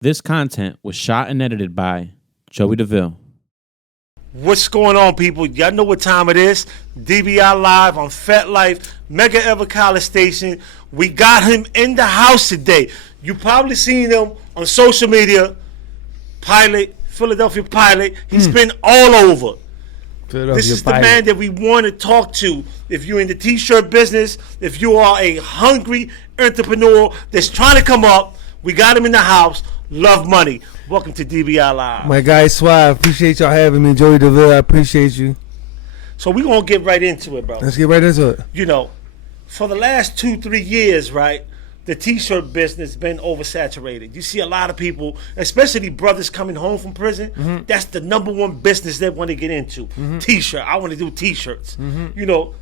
This content was shot and edited by Joey DeVille. What's going on, people? Y'all know what time it is. DBI Live on FetLife, Mega Ever College Station. We got him in the house today. You probably seen him on social media. Pilot, Philadelphia Pilot. He's been all over. This is the man that we want to talk to. If you're in the t-shirt business, if you are a hungry entrepreneur that's trying to come up, we got him in the house. Love Money. Welcome to DBI Live. My guy Suave, appreciate y'all having me. Joey DeVille, I appreciate you. So we're going to get right into it, bro. Let's get right into it. You know, for the last 2-3 years, right, the t-shirt business been oversaturated. You see a lot of people, especially brothers coming home from prison, that's the number one business they want to get into. T-shirt. I want to do t-shirts. You know,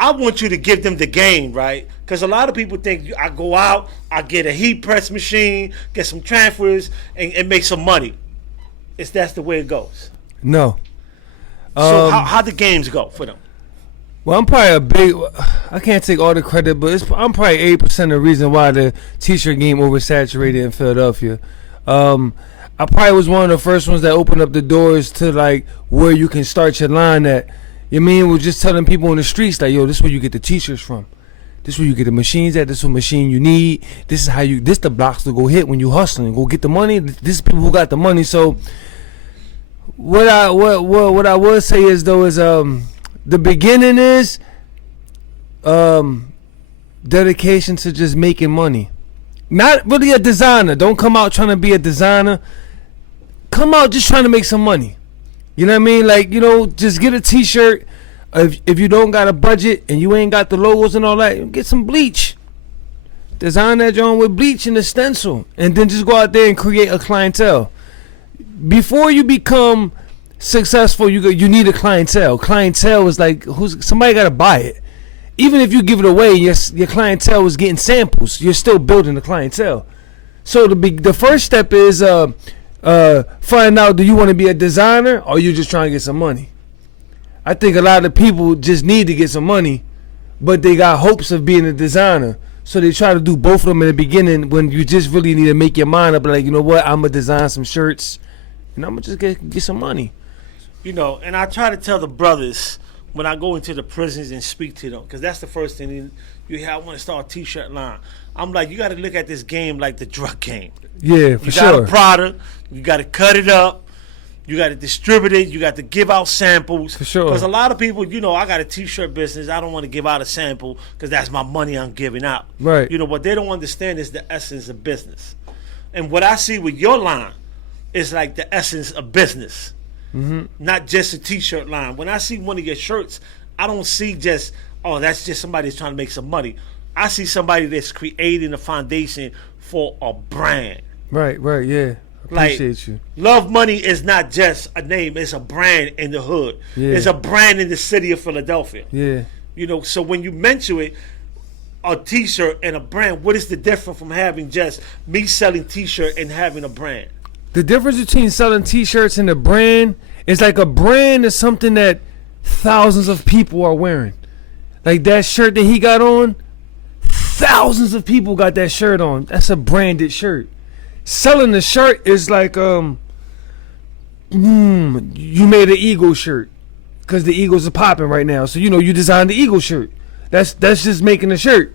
I want you to give them the game, right? Because a lot of people think I go out, I get a heat press machine, get some transfers, and make some money. That's the way it goes. No. So how the games go for them? Well, I'm probably I can't take all the credit, but I'm probably 80% of the reason why the t-shirt game oversaturated in Philadelphia. I probably was one of the first ones that opened up the doors to like where you can start your line at. You mean, we're just telling people in the streets like, yo, this is where you get the t-shirts from. This is where you get the machines at. This is what machine you need. This is how you. This the blocks to go hit when you hustling. Go get the money. This is people who got the money. So what I would say is though is the beginning is dedication to just making money. Not really a designer. Don't come out trying to be a designer. Come out just trying to make some money. You know what I mean? Like, you know, just get a t-shirt. If you don't got a budget and you ain't got the logos and all that, get some bleach. Design that joint with bleach and a stencil. And then just go out there and create a clientele. Before you become successful, you need a clientele. Clientele is like, somebody got to buy it. Even if you give it away, your clientele is getting samples. You're still building the clientele. So the first step is find out, do you want to be a designer or you just trying to get some money? I think a lot of people just need to get some money, but they got hopes of being a designer. So they try to do both of them in the beginning when you just really need to make your mind up like, you know what, I'm going to design some shirts and I'm going to just get some money. You know, and I try to tell the brothers when I go into the prisons and speak to them, because that's the first thing you hear, I want to start a t-shirt line. I'm like, you got to look at this game like the drug game. Yeah, for sure. You got a product, you got to cut it up, you got to distribute it, you got to give out samples. For sure. Because a lot of people, you know, I got a t-shirt business, I don't want to give out a sample because that's my money I'm giving out. Right. You know, what they don't understand is the essence of business. And what I see with your line is like the essence of business. Not just a t-shirt line. When I see one of your shirts, I don't see just, oh, that's just somebody that's trying to make some money. I see somebody that's creating a foundation for a brand. Right, yeah. Appreciate like, you. Love Money is not just a name, it's a brand in the hood. Yeah. It's a brand in the city of Philadelphia. Yeah. You know, so when you mention it, a t-shirt and a brand, what is the difference from having just me selling t-shirt and having a brand? The difference between selling t-shirts and a brand is like a brand is something that thousands of people are wearing. Like that shirt that he got on, thousands of people got that shirt on. That's a branded shirt. Selling the shirt is like you made an Eagle shirt because the Eagles are popping right now. So you know you designed the Eagle shirt. That's just making a shirt.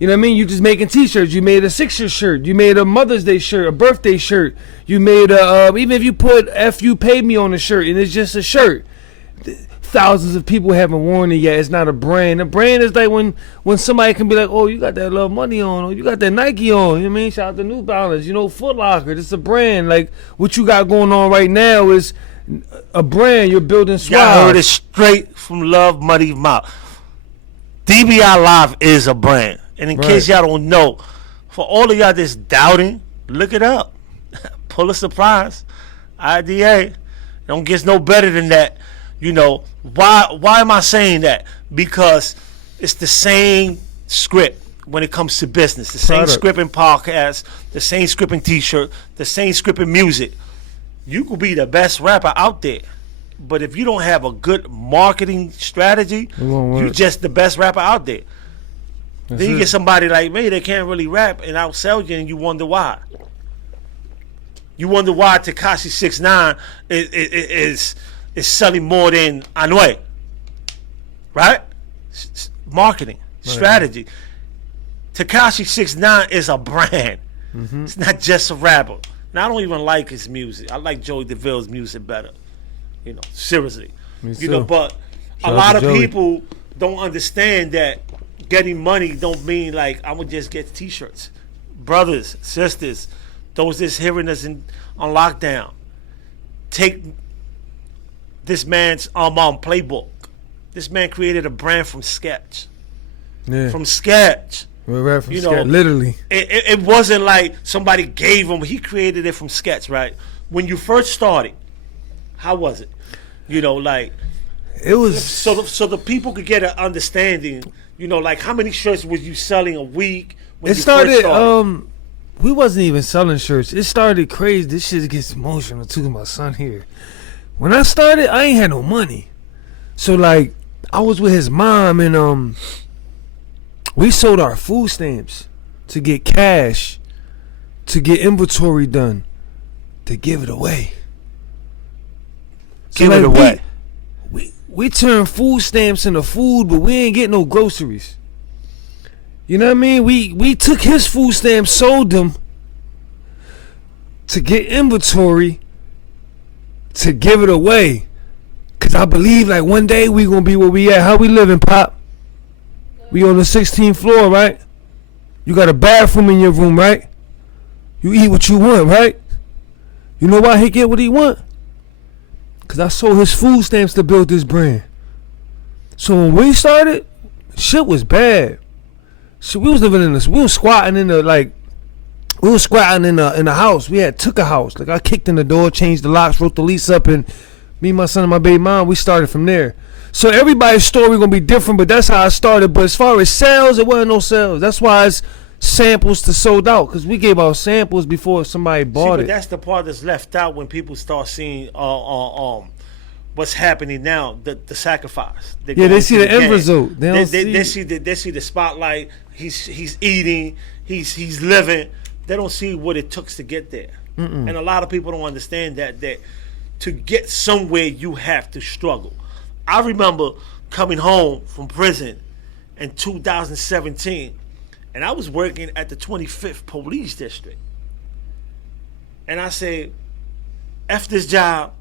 You know what I mean? You just making t-shirts. You made a Sixers shirt. You made a Mother's Day shirt, a birthday shirt. You made even if you put "F you paid me" on the shirt and it's just a shirt. Thousands of people haven't worn it yet. It's not a brand. A brand is like when somebody can be like, oh, you got that Love Money on, or you got that Nike on. You know what I mean? Shout out to New Balance. You know, Foot Locker. This is a brand. Like what you got going on right now is a brand. You're building Suave. Y'all heard it straight from Love Money mouth. DBI Live is a brand. And in case y'all don't know, for all of y'all that's doubting, look it up. Pull a surprise. IDA. Don't get no better than that. You know, why am I saying that? Because it's the same script when it comes to business. The same script in podcasts, the same script in t-shirt, the same script in music. You could be the best rapper out there. But if you don't have a good marketing strategy, you're just the best rapper out there. Then you get somebody like me that can't really rap and outsell you and you wonder why. You wonder why Tekashi 6ix9ine is selling more than Anway, right? Marketing strategy. Tekashi 6ix9ine is a brand. It's not just a rapper. Now I don't even like his music. I like Joey DeVille's music better. Seriously. But a lot of people don't understand that getting money don't mean like I'm gonna just get t-shirts. Brothers, sisters, those that's hearing us on lockdown, take this man's playbook. This man created a brand from sketch. Yeah. From sketch. Right from sketch, literally. It wasn't like somebody gave him. He created it from sketch, right? When you first started, how was it? It was so the people could get an understanding. Like how many shirts was you selling a week? When it started. We wasn't even selling shirts. It started crazy. This shit gets emotional too. My son here. When I started, I ain't had no money. So like, I was with his mom and we sold our food stamps to get cash, to get inventory done, to give it away. Give it away. We turned food stamps into food, but we ain't get no groceries. You know what I mean? We took his food stamps, sold them to get inventory, to give it away. Cause I believe like one day we gonna be where we at. How we living, Pop? We on the 16th floor, right? You got a bathroom in your room, right? You eat what you want, right? You know why he get what he want? Cause I sold his food stamps to build this brand. So when we started, shit was bad. So we was living in this. We was squatting in the house. We took a house. Like I kicked in the door, changed the locks, wrote the lease up, and me, my son, and my baby mom, we started from there. So everybody's story gonna be different, but that's how I started. But as far as sales, it wasn't no sales. That's why it's samples to sold out, because we gave out samples before somebody bought it. But that's the part that's left out when people start seeing what's happening now, the sacrifice. They see the end result. They see the spotlight. He's eating. He's living. They don't see what it took to get there. And a lot of people don't understand that to get somewhere you have to struggle. I remember coming home from prison in 2017, and I was working at the 25th Police District. And I said, F this job,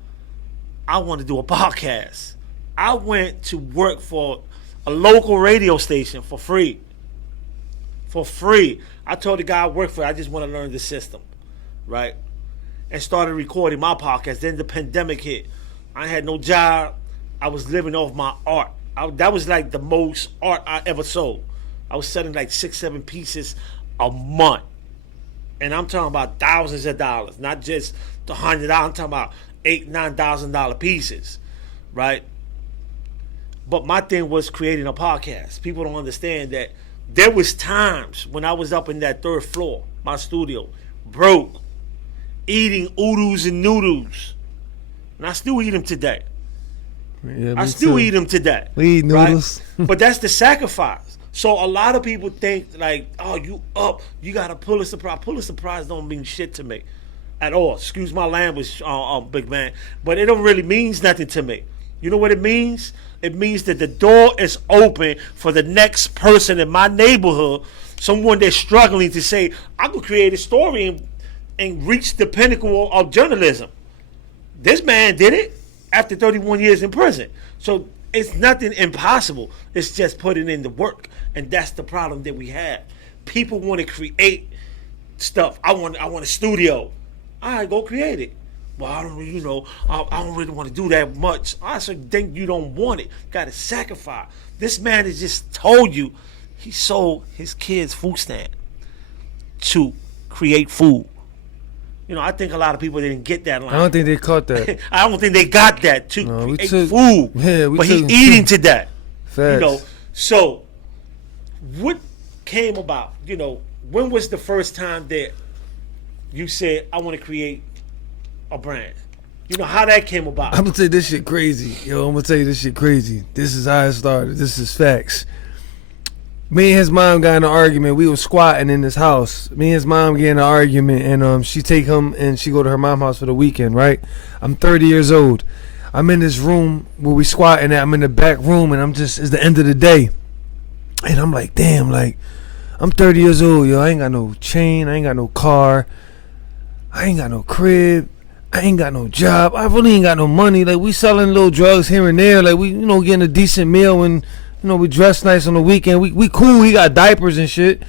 I want to do a podcast. I went to work for a local radio station for free. For free. I told the guy I work for, I just want to learn the system, right? And started recording my podcast. Then the pandemic hit. I had no job. I was living off my art. That was like the most art I ever sold. I was selling like 6-7 pieces a month. And I'm talking about thousands of dollars, not just the $100. I'm talking about $8,000-$9,000 pieces, right? But my thing was creating a podcast. People don't understand that there was times when I was up in that third floor, my studio, broke, eating oodles and noodles. And I still eat them today. Yeah, I still eat them today. We eat noodles. Right? But that's the sacrifice. So a lot of people think like, oh, you got a Pulitzer Prize. Pulitzer Prize don't mean shit to me at all. Excuse my language, big man. But it don't really means nothing to me. You know what it means? It means that the door is open for the next person in my neighborhood, someone that's struggling to say, I could create a story and reach the pinnacle of journalism. This man did it after 31 years in prison. So it's nothing impossible. It's just putting in the work. And that's the problem that we have. People want to create stuff. I want a studio. All right, go create it. Well, I don't really want to do that much. I think you don't want it. Got to sacrifice. This man has just told you he sold his kids' food stamp to create food. I think a lot of people didn't get that line. I don't think they caught that. I don't think they got that to create food. Yeah, but he's eating to that. Facts. So what came about? When was the first time that you said, I want to create a brand? How that came about. I'm gonna tell you this shit crazy. This is how it started. This is facts. Me and his mom got in an argument. We was squatting in this house. Me and his mom get in an argument, and she take him and she go to her mom's house for the weekend, right? I'm 30 years old. I'm in this room where we squatting at. I'm in the back room, and it's the end of the day. And I'm like, damn, like, I'm 30 years old, yo. I ain't got no chain. I ain't got no car. I ain't got no crib. I ain't got no job. I really ain't got no money. Like, we selling little drugs here and there. Like, we, getting a decent meal and, we dress nice on the weekend. We cool. We got diapers and shit.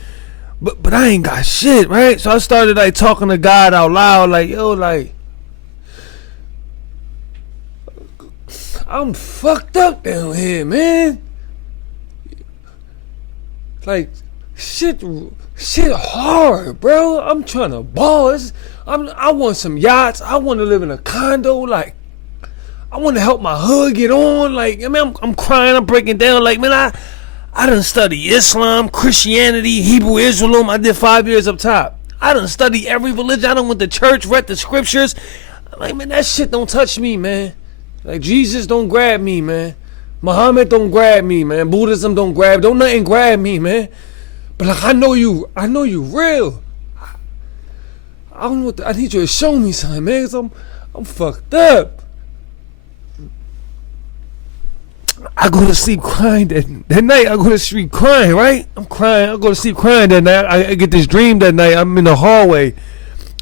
But I ain't got shit, right? So I started, like, talking to God out loud. Like, yo, like, I'm fucked up down here, man. Like, shit hard, bro. I'm trying to ball. I want some yachts. I want to live in a condo. Like, I want to help my hood get on. Like, I mean, I'm crying. I'm breaking down. Like, man, I done study Islam, Christianity, Hebrew Israelism. I did 5 years up top. I done study every religion. I done went to church, read the scriptures. Like, man, that shit don't touch me, man. Like, Jesus don't grab me, man. Muhammad don't grab me, man. Buddhism don't nothing grab me, man. But like, I know you real. I don't know I need you to show me something, man. 'Cause I'm fucked up. I go to sleep crying that night. I go to sleep crying, right? I'm crying. I go to sleep crying that night. I get this dream that night. I'm in the hallway,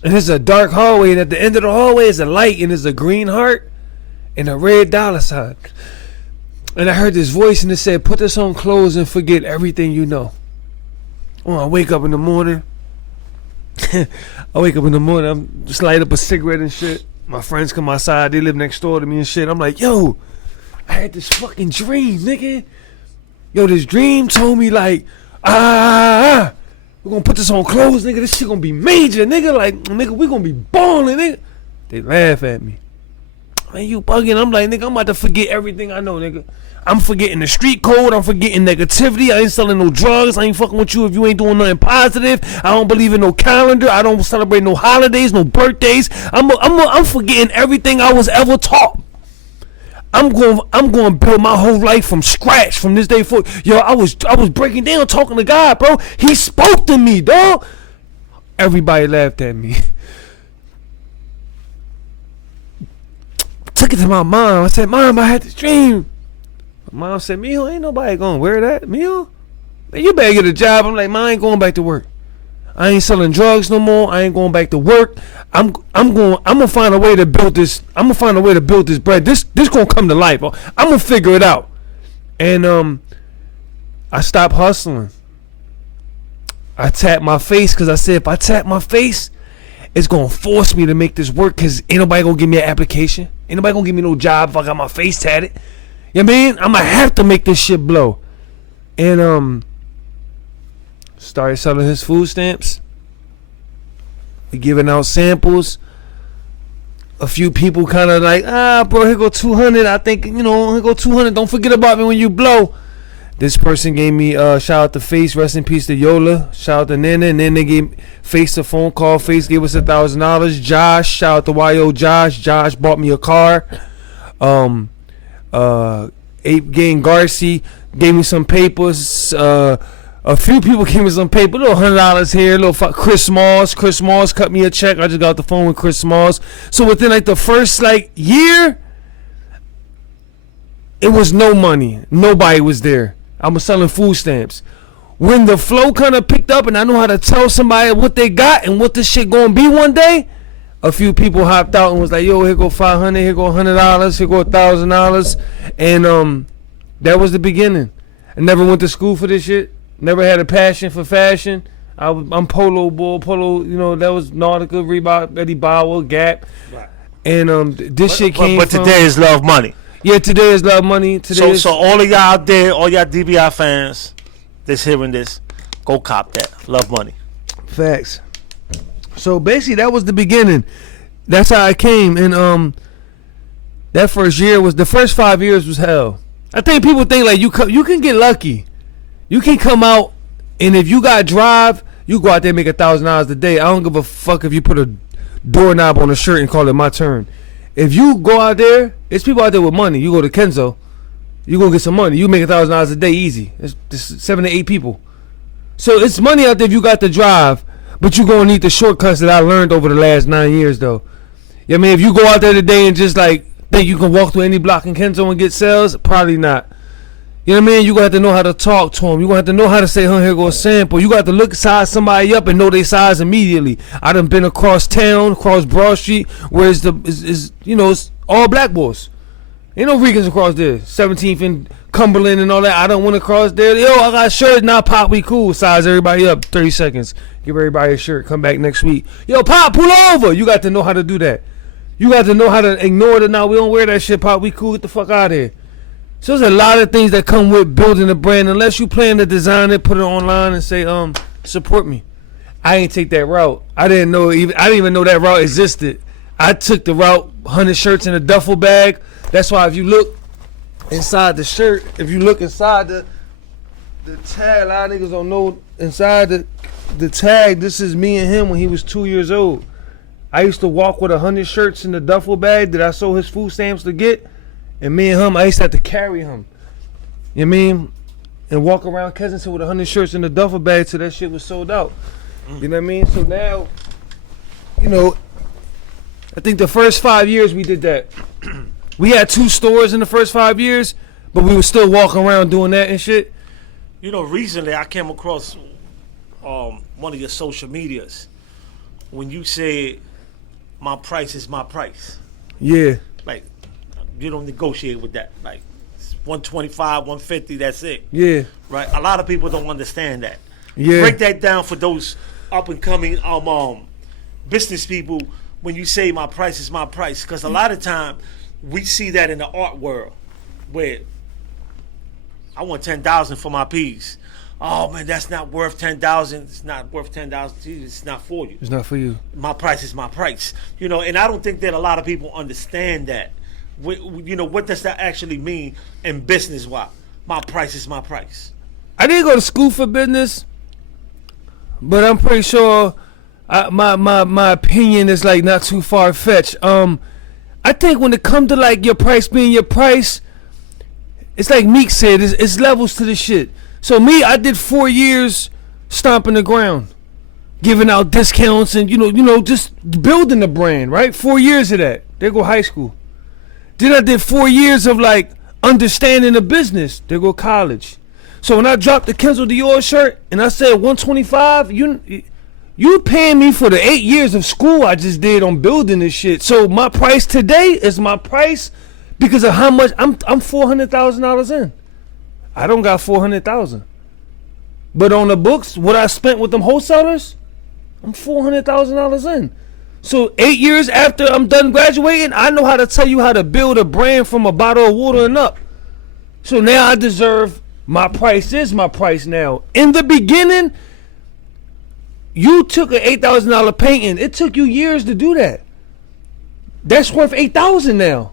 and it's a dark hallway, and at the end of the hallway is a light, and there's a green heart and a red dollar sign. And I heard this voice, and it said, "Put this on clothes and forget everything you know." Oh, I wake up in the morning. I'm just light up a cigarette and shit. My friends come outside. They live next door to me and shit. I'm like, yo, I had this fucking dream, nigga. Yo, this dream told me like, we're gonna put this on clothes, nigga. This shit gonna be major, nigga. Like, nigga, we gonna be balling, nigga. They laugh at me. Man, you bugging. I'm like, nigga, I'm about to forget everything I know, nigga. I'm forgetting the street code. I'm forgetting negativity. I ain't selling no drugs. I ain't fucking with you if you ain't doing nothing positive. I don't believe in no calendar. I don't celebrate no holidays, no birthdays. I'm forgetting everything I was ever taught. I'm going to build my whole life from scratch from this day forward. Yo, I was breaking down, talking to God, bro. He spoke to me, dog. Everybody laughed at me. Took it to my mom. I said, Mom, I had this dream. My mom said, Mijo, ain't nobody gonna wear that. Mijo, man, you better get a job. I'm like, Mom, I ain't going back to work. I ain't selling drugs no more. I ain't going back to work. I'm gonna find a way to build this. I'm gonna find a way to build this bread. This gonna come to life. I'm gonna figure it out. And I stopped hustling. I tapped my face because I said, if I tap my face, it's gonna force me to make this work because ain't nobody gonna give me an application. Ain't nobody gonna give me no job if I got my face tatted. You know what I mean? I'm gonna have to make this shit blow. And started selling his food stamps. Giving out samples. A few people kind of like, bro, here go 200. I think, here go 200. Don't forget about me when you blow. This person gave me shout out to Face, rest in peace to Yola. Shout out to Nana, and then they gave Face a phone call. Face gave us $1,000. Josh, shout out to YO Josh. Josh bought me a car. Ape Gang Garcia gave me some papers. A few people gave me some paper. A little $100 here. Chris Smalls cut me a check. I just got off the phone with Chris Smalls. So within like the first year, it was no money. Nobody was there. I was selling food stamps. When the flow kind of picked up and I know how to tell somebody what they got and what this shit gonna be one day, a few people hopped out and was like, yo, here go $500, here go $100, here go $1,000. And that was the beginning. I never went to school for this shit. Never had a passion for fashion. I'm Polo, that was Nautica, Reebok, Eddie Bauer, Gap. Right. And this shit came But today is Love Money. Yeah, today is Love Money. So all of y'all out there, all y'all DBI fans that's hearing this, go cop that. Love Money. Facts. So basically that was the beginning. That's how I came. And that first year the first 5 years was hell. I think people think like you can get lucky. You can come out and if you got drive, you go out there and make $1,000 a day. I don't give a fuck if you put a doorknob on a shirt and call it my turn. If you go out there, it's people out there with money. You go to Kenzo, you gonna get some money. You make $1,000 a day easy. It's 7 to 8 people. So it's money out there if you got the drive, but you gonna need the shortcuts that I learned over the last 9 years though. Yeah, I mean, if you go out there today and just like think you can walk through any block in Kenzo and get sales, probably not. You know what I mean? You gonna have to know how to talk to them. You gonna have to know how to say, here go a sample. You got to look size somebody up and know their size immediately. I done been across town, across Broad Street, where it's it's all black boys. Ain't no Ricans across there. 17th and Cumberland and all that. I don't want to cross there. Yo, I got shirts. Now, Pop, we cool. Size everybody up. 30 seconds. Give everybody a shirt. Come back next week. Yo, Pop, pull over. You got to know how to do that. You got to know how to ignore it. Now, we don't wear that shit, Pop. We cool. Get the fuck out of here. So there's a lot of things that come with building a brand. Unless you plan to design it, put it online and say, support me. I ain't take that route. I didn't even know that route existed. I took the route 100 shirts in a duffel bag. That's why if you look inside the shirt, if you look inside the tag, a lot of niggas don't know inside the tag, this is me and him when he was 2 years old. I used to walk with 100 shirts in the duffel bag that I sold his food stamps to get. And me and him, I used to have to carry him. You know what I mean? And walk around Kensington with 100 shirts in the duffel bag till that shit was sold out. You know what I mean? So now, I think the first 5 years we did that. We had 2 stores in the first 5 years, but we were still walking around doing that and shit. Recently I came across one of your social medias when you said, my price is my price. Yeah. Like, you don't negotiate with that. Like, it's 125, 150, that's it. Yeah. Right? A lot of people don't understand that. Yeah. Break that down for those up and coming business people when you say my price is my price. Because a lot of time we see that in the art world where I want 10,000 for my piece. Oh man, that's not worth 10,000. It's not worth 10,000. It's not for you. It's not for you. My price is my price. And I don't think that a lot of people understand that. What does that actually mean in business? Why? My price is my price. I didn't go to school for business, but I'm pretty sure my opinion is like not too far fetched. I think when it comes to like your price being your price, it's like Meek said, it's levels to the shit. So me, I did 4 years stomping the ground, giving out discounts and just building the brand, right? 4 years of that. There go high school. Then I did 4 years of like understanding the business. There go college. So when I dropped the Kenzo Dior shirt and I said 125, you paying me for the 8 years of school I just did on building this shit. So my price today is my price because of how much I'm $400,000 in. I don't got 400,000. But on the books, what I spent with them wholesalers, I'm $400,000 in. So 8 years after I'm done graduating, I know how to tell you how to build a brand from a bottle of water and up. So now I deserve, my price is my price now. In the beginning, you took an $8,000 painting. It took you years to do that. That's worth $8,000 now.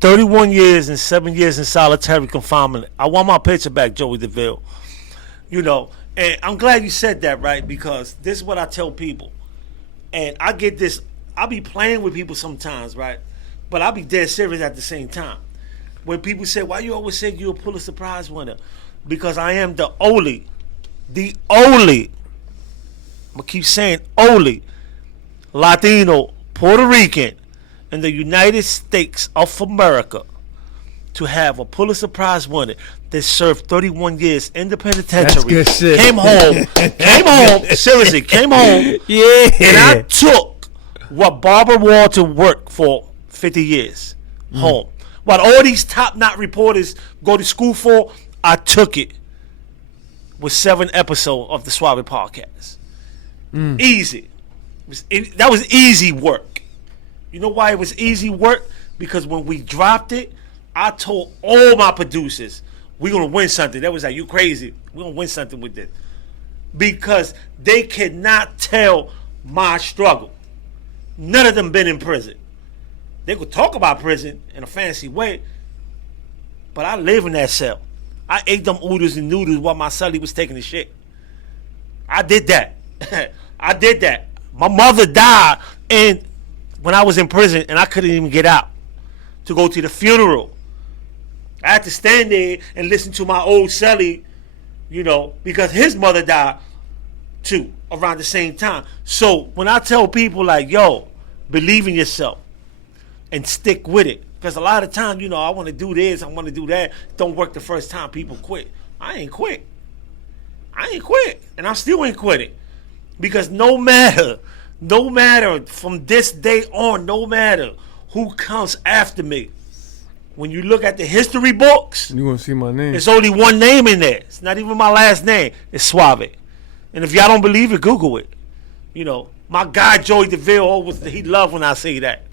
31 years and 7 years in solitary confinement. I want my picture back, Joey DeVille. And I'm glad you said that, right? Because this is what I tell people. And I get this, I be playing with people sometimes, right? But I be dead serious at the same time. When people say, why you always say you're a Pulitzer Prize winner? Because I am the only, I'm going to keep saying only, Latino, Puerto Rican, in the United States of America to have a Pulitzer Prize winner that served 31 years in the penitentiary. That's good shit. Came home, seriously, came home. Yeah. And I took what Barbara Walter worked for 50 years home. What all these top-notch reporters go to school for, I took it with 7 episodes of the Suave Podcast. Easy. That was easy work. You know why it was easy work? Because when we dropped it, I told all my producers, we're going to win something. That was like, you crazy. We're going to win something with this. Because they cannot tell my struggle. None of them been in prison. They could talk about prison in a fancy way, but I live in that cell. I ate them oodles and noodles while my cellie was taking the shit. I did that. I did that. My mother died and when I was in prison and I couldn't even get out to go to the funeral. I had to stand there and listen to my old cellie, because his mother died too around the same time. So when I tell people like, yo, believe in yourself and stick with it. Because a lot of times, you know, I want to do this, I want to do that. Don't work the first time, people quit. I ain't quit. And I still ain't quitting. Because no matter from this day on, no matter who comes after me, when you look at the history books, You gonna see my name? there's only one name in there. It's not even my last name. It's Suave. And if y'all don't believe it, Google it. You know, my guy Joey DeVille always, he loved when I say that.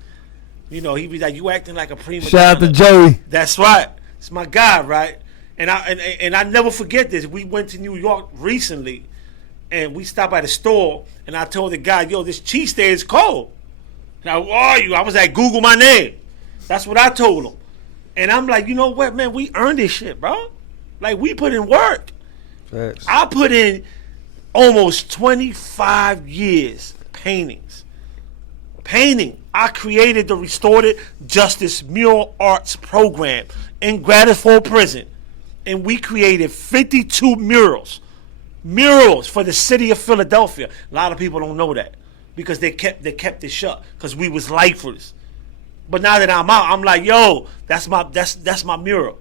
You know, he be like, you acting like a prima Shout out donna. to Joey. That's right. It's my guy, right? And I never forget this. We went to New York recently, and we stopped at a store, and I told the guy, yo, this cheesesteak is cold. Now, who are you? I was like, Google my name. That's what I told him. And I'm like, you know what, man? We earned this shit, bro. Like, we put in work. Facts. I put in almost 25 years paintings. I created the Restorative Justice Mural Arts Program in Grateful Prison. And we created 52 murals for the city of Philadelphia. A lot of people don't know that because they kept it shut because we was lifers. But now that I'm out, I'm like, yo, that's my mural.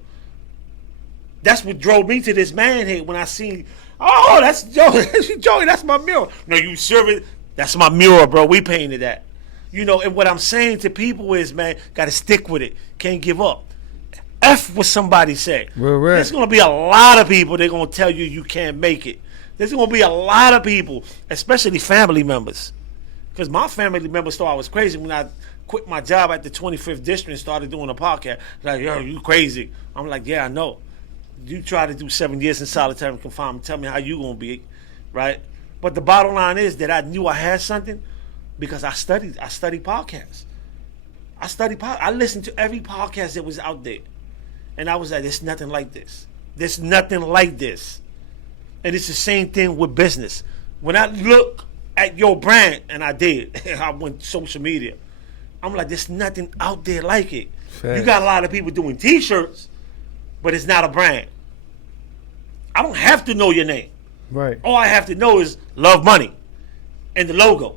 That's what drove me to this man here when I seen, oh, that's Joey, that's my mural. No, you serious? That's my mural, bro. We painted that. You know, and what I'm saying to people is, man, got to stick with it. Can't give up. F what somebody say. Real rap. There's going to be a lot of people they're going to tell you can't make it. There's going to be a lot of people, especially family members. Because my family members thought I was crazy when I quit my job at the 25th District and started doing a podcast. Like, yo, you crazy. I'm like, yeah, I know. You try to do 7 years in solitary confinement. Tell me how you going to be, right? But the bottom line is that I knew I had something because I studied podcasts. I listened to every podcast that was out there. And I was like, there's nothing like this. There's nothing like this. And it's the same thing with business. When I look at your brand, and I did, I went social media, I'm like, there's nothing out there like it. Facts. You got a lot of people doing t-shirts, but it's not a brand. I don't have to know your name. Right. All I have to know is Love Money and the logo.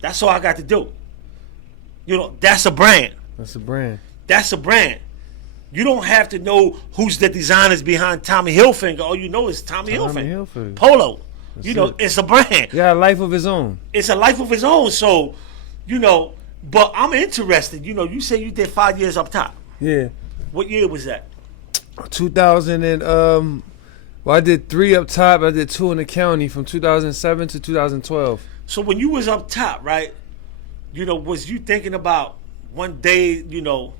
That's all I got to do. You know, that's a brand. That's a brand. That's a brand. You don't have to know who's the designers behind Tommy Hilfiger. All you know is Tommy Hilfiger. Polo. That's you know, it. It's a brand. He got a life of his own. It's a life of his own. So, you know, but I'm interested. You know, you say you did 5 years up top. Yeah. What year was that? 2000 and well, I did 3 up top. I did 2 in the county from 2007 to 2012. So when you was up top, right? You know, was you thinking about one day, you know,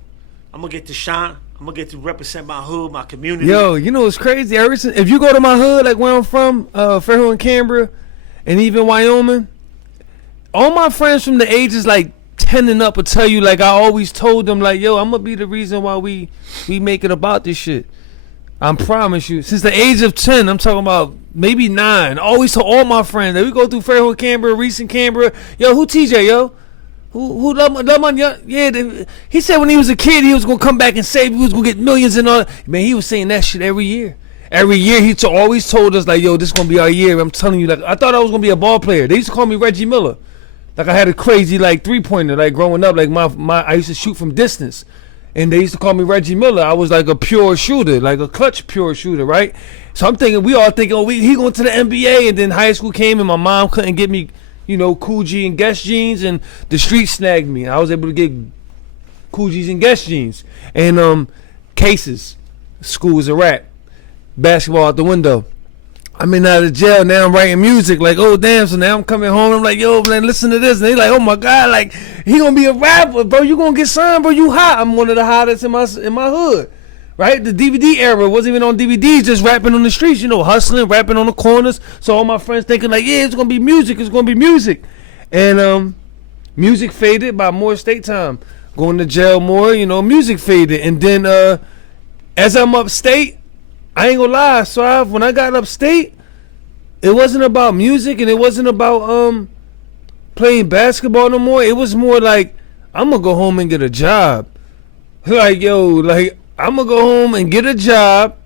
I'm gonna get to shine. I'm gonna get to represent my hood, my community. Yo, you know what's crazy? If you go to my hood, like where I'm from, Fairhill and Canberra, and even Wyoming, all my friends from the ages like 10 and up will tell you, like I always told them, like, yo, I'm gonna be the reason why we make it about this shit. I promise you. Since the age of 10, I'm talking about maybe 9. Always to all my friends that we go through Fairhill and Canberra, recent Canberra. Yo, who TJ, yo? Who love money? Yeah, he said when he was a kid he was gonna come back and save. He was gonna get millions and all. Man, he was saying that shit every year. Every year he always told us like, yo, this is gonna be our year. I'm telling you, like I thought I was gonna be a ball player. They used to call me Reggie Miller. Like I had a crazy like 3-pointer. Like growing up, like my I used to shoot from distance, and they used to call me Reggie Miller. I was like a pure shooter, like a clutch pure shooter, right? So I'm thinking we all thinking, oh, he going to the NBA, and then high school came and my mom couldn't get me. You know, Cool G and Guess jeans, and the street snagged me. I was able to get Cool G's and Guess jeans. And cases. School was a wrap. Basketball out the window. I'm in out of jail. Now I'm writing music. Like, oh, damn. So now I'm coming home. I'm like, yo, man, listen to this. And they like, oh, my God. Like, he going to be a rapper, bro. You going to get signed, bro. You hot. I'm one of the hottest in my hood. Right? The DVD era wasn't even on DVDs, just rapping on the streets, you know, hustling, rapping on the corners. So all my friends thinking like, yeah, it's going to be music. It's going to be music. And music faded by more state time. Going to jail more, you know, music faded. And then as I'm upstate, I ain't going to lie. So when I got upstate, it wasn't about music and it wasn't about playing basketball no more. It was more like, I'm going to go home and get a job. Like, yo, like, I'm going to go home and get a job,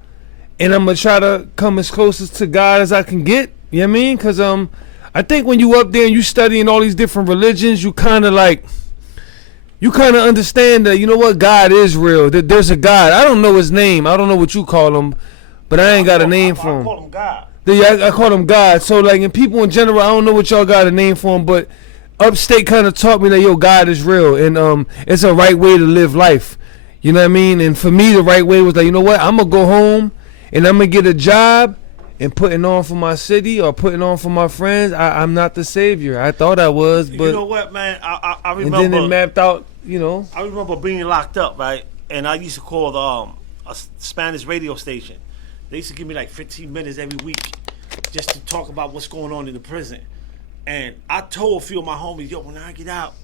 and I'm going to try to come as close to God as I can get, You know what I mean? Because I think when you up there and you studying all these different religions, you kind of understand that, you know what, God is real. That there's a God. I don't know his name. I don't know what you call him, but I ain't got a name for him. I call him God. I call him God. So like, and people in general, I don't know what y'all got a name for him, but upstate kind of taught me that, yo, God is real, and it's a right way to live life. You know what I mean? And for me, the right way was like, you know what, I'm gonna go home and I'm gonna get a job and putting on for my city or putting on for my friends. I'm not the savior. I thought I was, but you know what, man? I remember. And then it mapped out, you know. I remember being locked up, right? And I used to call a Spanish radio station. They used to give me like 15 minutes every week just to talk about what's going on in the prison. And I told a few of my homies, yo, when I get out,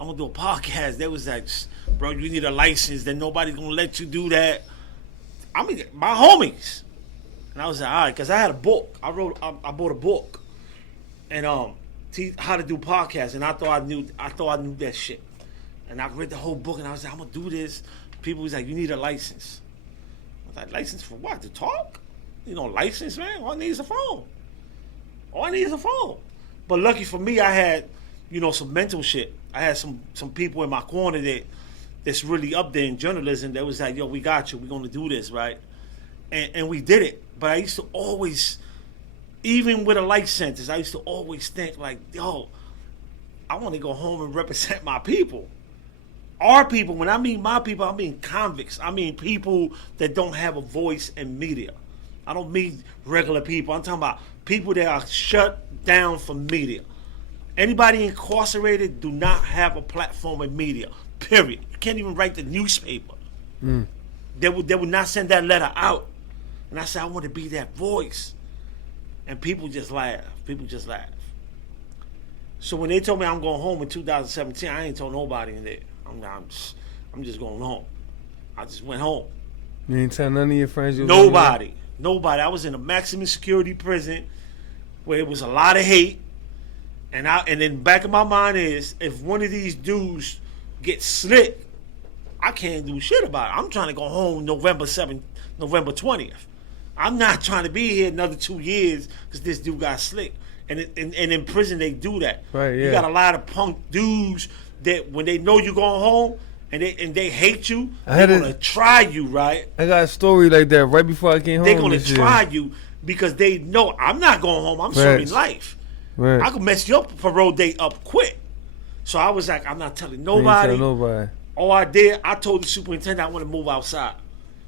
I'm gonna do a podcast. They was like, bro, you need a license. Then nobody's gonna let you do that. I mean, my homies. And I was like, all right, because I had a book. I bought a book, and how to do podcasts. And I thought I knew that shit. And I read the whole book, and I was like, I'm gonna do this. People was like, you need a license. I was like, license for what? To talk? You know, license, man. All I need is a phone. But lucky for me, I had, you know, some mental shit. I had some people in my corner that's really up there in journalism that was like, yo, we got you. We're gonna do this, right? And we did it. But I used to always, even with a life sentence, I used to always think like, yo, I want to go home and represent my people. Our people, when I mean my people, I mean convicts. I mean people that don't have a voice in media. I don't mean regular people. I'm talking about people that are shut down from media. Anybody incarcerated do not have a platform in media, period. You can't even write the newspaper. They would not send that letter out. And I said, I want to be that voice. And people just laugh. So when they told me I'm going home in 2017, I ain't told nobody in there. I'm just going home. I just went home. You ain't tell none of your friends? Nobody. I was in a maximum security prison where it was a lot of hate. And then back in my mind is, if one of these dudes gets slick, I can't do shit about it. I'm trying to go home November 20th. I'm not trying to be here another 2 years because this dude got slick. And in prison they do that. Right, yeah. You got a lot of punk dudes that when they know you're going home and they hate you, they're gonna try you, right? I got a story like that right before I came home. They're gonna try you because they know I'm not going home. I'm serving life. Right. I could mess you up parole date up quick. So I was like, I'm not telling nobody. All I did, I told the superintendent I want to move outside.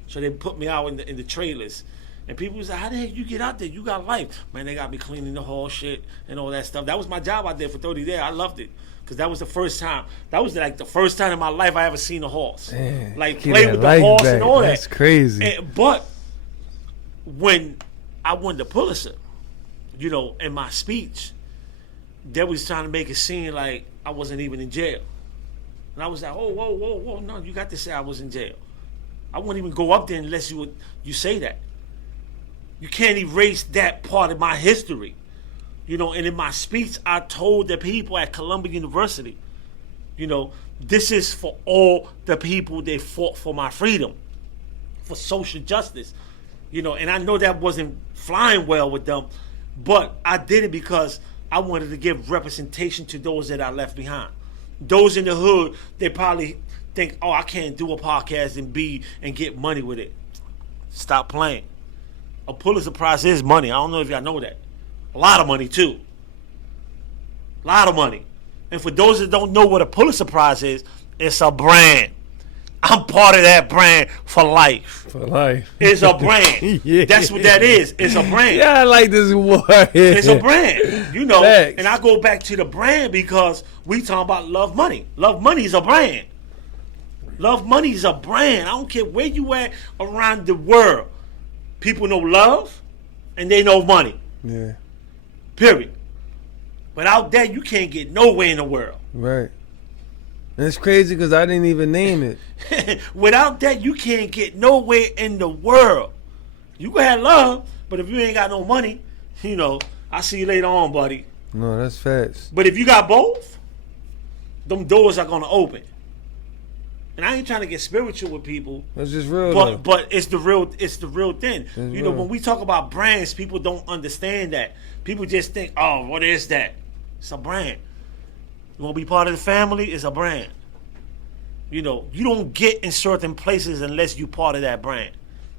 So they put me out in the trailers. And people was like, how the heck you get out there? You got life. Man, they got me cleaning the hall shit and all that stuff. That was my job out there for 30 days. I loved it. Because that was the first time. That was like the first time in my life I ever seen a horse. Man, like play with the horse and all that. That's crazy. But when I won the Pulitzer, you know, in my speech, they was trying to make it seem like I wasn't even in jail. And I was like, whoa, no, you got to say I was in jail. I wouldn't even go up there unless you say that. You can't erase that part of my history. You know, and in my speech, I told the people at Columbia University, you know, this is for all the people that fought for my freedom, for social justice. You know, and I know that wasn't flying well with them, but I did it because I wanted to give representation to those that I left behind. Those in the hood, they probably think, oh, I can't do a podcast and get money with it. Stop playing. A Pulitzer Prize is money. I don't know if y'all know that. A lot of money, too. A lot of money. And for those that don't know what a Pulitzer Prize is, it's a brand. I'm part of that brand for life. For life. It's a brand. Yeah. That's what that is. It's a brand. Yeah, I like this word. It's a brand. You know, Thanks. And I go back to the brand because we talking about Love Money. Love Money is a brand. Love Money is a brand. I don't care where you at around the world. People know love and they know money. Yeah. Period. Without that, you can't get nowhere in the world. Right. And it's crazy because I didn't even name it. Without that, you can't get nowhere in the world. You can have love, but if you ain't got no money, you know, I'll see you later on, buddy. No, that's facts. But if you got both, them doors are going to open. And I ain't trying to get spiritual with people. That's just real. But it's the real thing. It's you know, real. when we talk about brands, people don't understand that. People just think, oh, what is that? It's a brand. You want to be part of the family? It's a brand. You know, you don't get in certain places unless you part of that brand.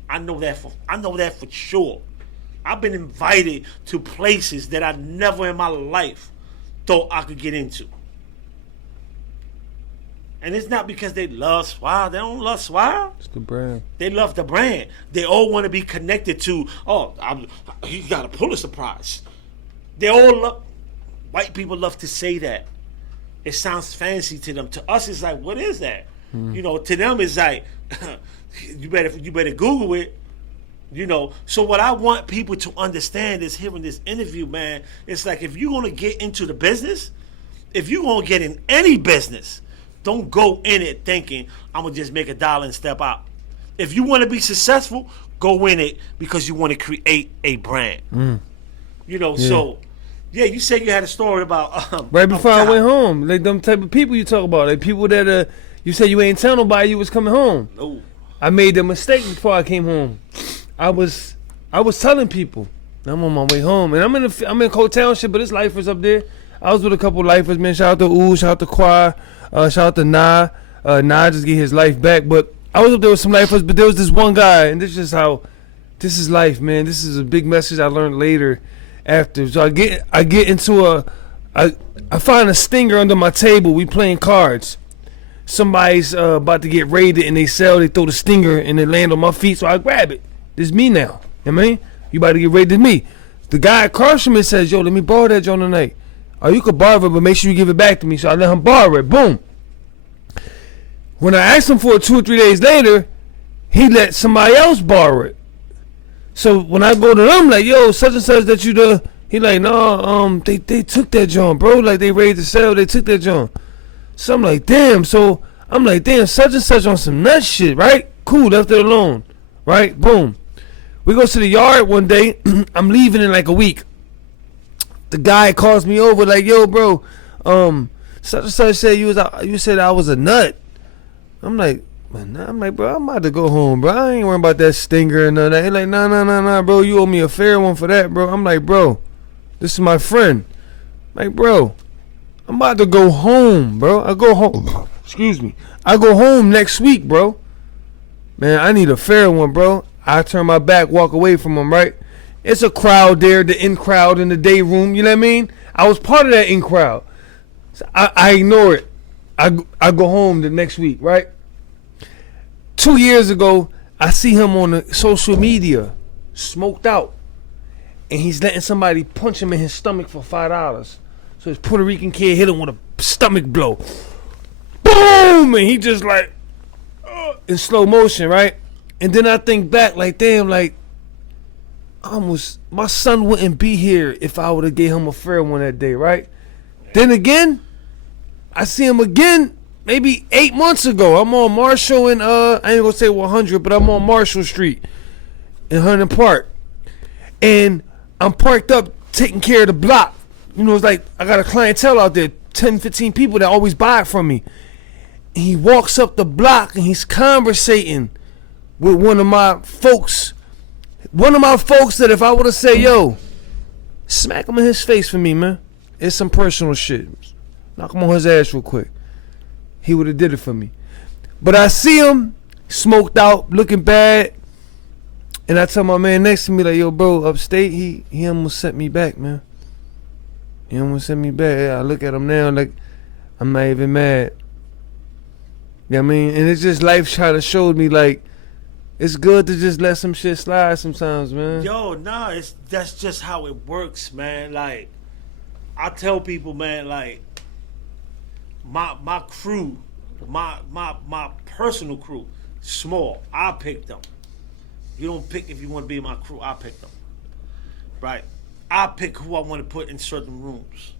I know that for sure. I've been invited to places that I never in my life thought I could get into. And it's not because they love Suave. They don't love Suave. It's the brand. They love the brand. They all want to be connected to, he got a Pulitzer Prize. They all love, white people love to say that. It sounds fancy to them. To us, it's like, what is that? You know, to them, it's like, you better Google it. You know, so what I want people to understand is hearing this interview, man, it's like if you're going to get into the business, if you're going to get in any business, don't go in it thinking, I'm going to just make $1 and step out. If you want to be successful, go in it because you want to create a brand. You know, so, yeah, you said you had a story about... right before I went home, like them type of people you talk about, like people that, you said you ain't tell nobody you was coming home. No. I made the mistake before I came home. I was telling people I'm on my way home, and I'm in Cold Township, but it's lifers up there. I was with a couple lifers, man. Shout out to Ooh, shout out to Choir, shout out to Nah. Nah just get his life back, but I was up there with some lifers, but there was this one guy, and this is life, man. This is a big message I learned later after. So I get into I find a stinger under my table. We playing cards. Somebody's about to get raided, and they throw the stinger, and it land on my feet, so I grab it. This is me now. You know what I mean? You about to get raided, me. The guy across from me says, yo, let me borrow that joint tonight. Oh, you could borrow it, but make sure you give it back to me. So I let him borrow it. Boom. When I asked him for it 2 or 3 days later, he let somebody else borrow it. So when I go to them, like, yo, such and such that you do, he like, no, they took that joint, bro. Like, they raided the cell, they took that joint. So I'm like, damn. So I'm like, damn, such and such on some nut shit, right? Cool, left it alone. Right? Boom. We go to the yard one day. I'm leaving in like a week. The guy calls me over like, yo, bro, such and such said you said I was a nut. I'm like, bro, I'm about to go home, bro. I ain't worrying about that stinger and none of that. He's like, nah, bro, you owe me a fair one for that, bro. I'm like, bro, this is my friend. Like, bro, I'm about to go home, bro. I go home. Excuse me. I go home next week, bro. Man, I need a fair one, bro. I turn my back, walk away from him, right? It's a crowd there, the in crowd in the day room, you know what I mean? I was part of that in crowd. So I ignore it. I go home the next week, right? 2 years ago, I see him on the social media, smoked out. And he's letting somebody punch him in his stomach for $5. So his Puerto Rican kid hit him with a stomach blow. Boom! And he just like, in slow motion, right? And then I think back, like, damn, like, my son wouldn't be here if I would have gave him a fair one that day, right? Then again, I see him again maybe 8 months ago. I'm on Marshall and I ain't gonna say 100, but I'm on Marshall Street in Huntington Park, and I'm parked up taking care of the block. You know, it's like I got a clientele out there, 10, 15 people that always buy it from me. And he walks up the block and he's conversating with one of my folks. One of my folks that if I would have said, yo, smack him in his face for me, man. It's some personal shit. Knock him on his ass real quick. He would have did it for me. But I see him smoked out, looking bad. And I tell my man next to me, like, yo, bro, upstate, he almost sent me back, man. He almost sent me back. I look at him now like I'm not even mad. You know what I mean? And it's just life trying to show me, like, it's good to just let some shit slide sometimes, man. Yo, nah, that's just how it works, man. Like, I tell people, man, like, my crew, my personal crew, small. I pick them. You don't pick if you want to be in my crew. I pick them. Right? I pick who I want to put in certain rooms.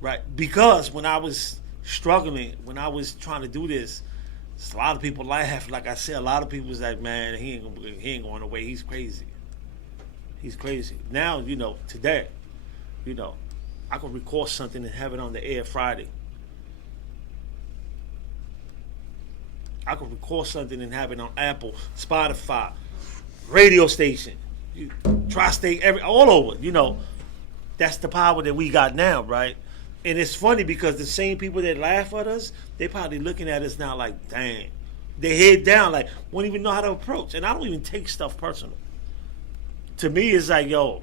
Right? Because when I was struggling, when I was trying to do this, a lot of people laugh. Like I said, a lot of people was like, man, he ain't going away. He's crazy. He's crazy. Now, you know, today, you know, I can record something and have it on the air Friday. I could record something and have it on Apple, Spotify, radio station, tri-state, all over. You know, that's the power that we got now, right? And it's funny because the same people that laugh at us, they probably looking at us now like, dang, they head down, like, won't even know how to approach. And I don't even take stuff personal. To me, it's like, yo,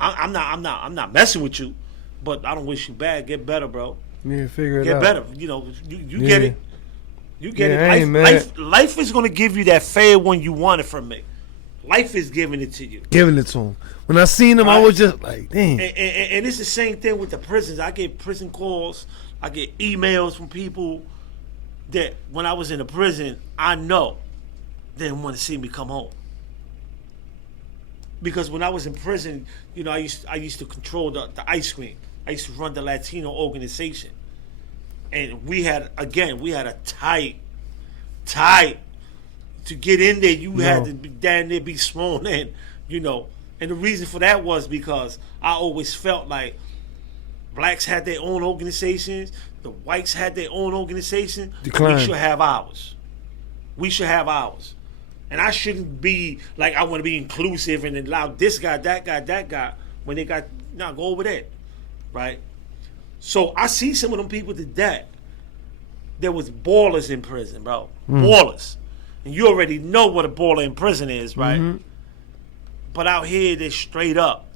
I'm not messing with you, but I don't wish you bad. Get better, bro. Yeah, figure it Get out. better. You know, you get it. You get it. Life is gonna give you that fair when you want it from me. Life is giving it to you. Giving it to him. When I seen him, I was just like, damn. And it's the same thing with the prisons. I get prison calls. I get emails from people that when I was in the prison, I know they didn't want to see me come home. Because when I was in prison, you know, I used to control the ice cream. I used to run the Latino organization. And we had a tight. To get in there, you had to be down there, be sworn in, you know. And the reason for that was because I always felt like blacks had their own organizations, the whites had their own organization. We should have ours. And I shouldn't be like, I want to be inclusive and allow this guy, that guy, when they got, now go over there, right? So I see some of them people did that. There was ballers in prison, bro. Ballers. And you already know what a baller in prison is, right? Mm-hmm. But out here, they're straight up,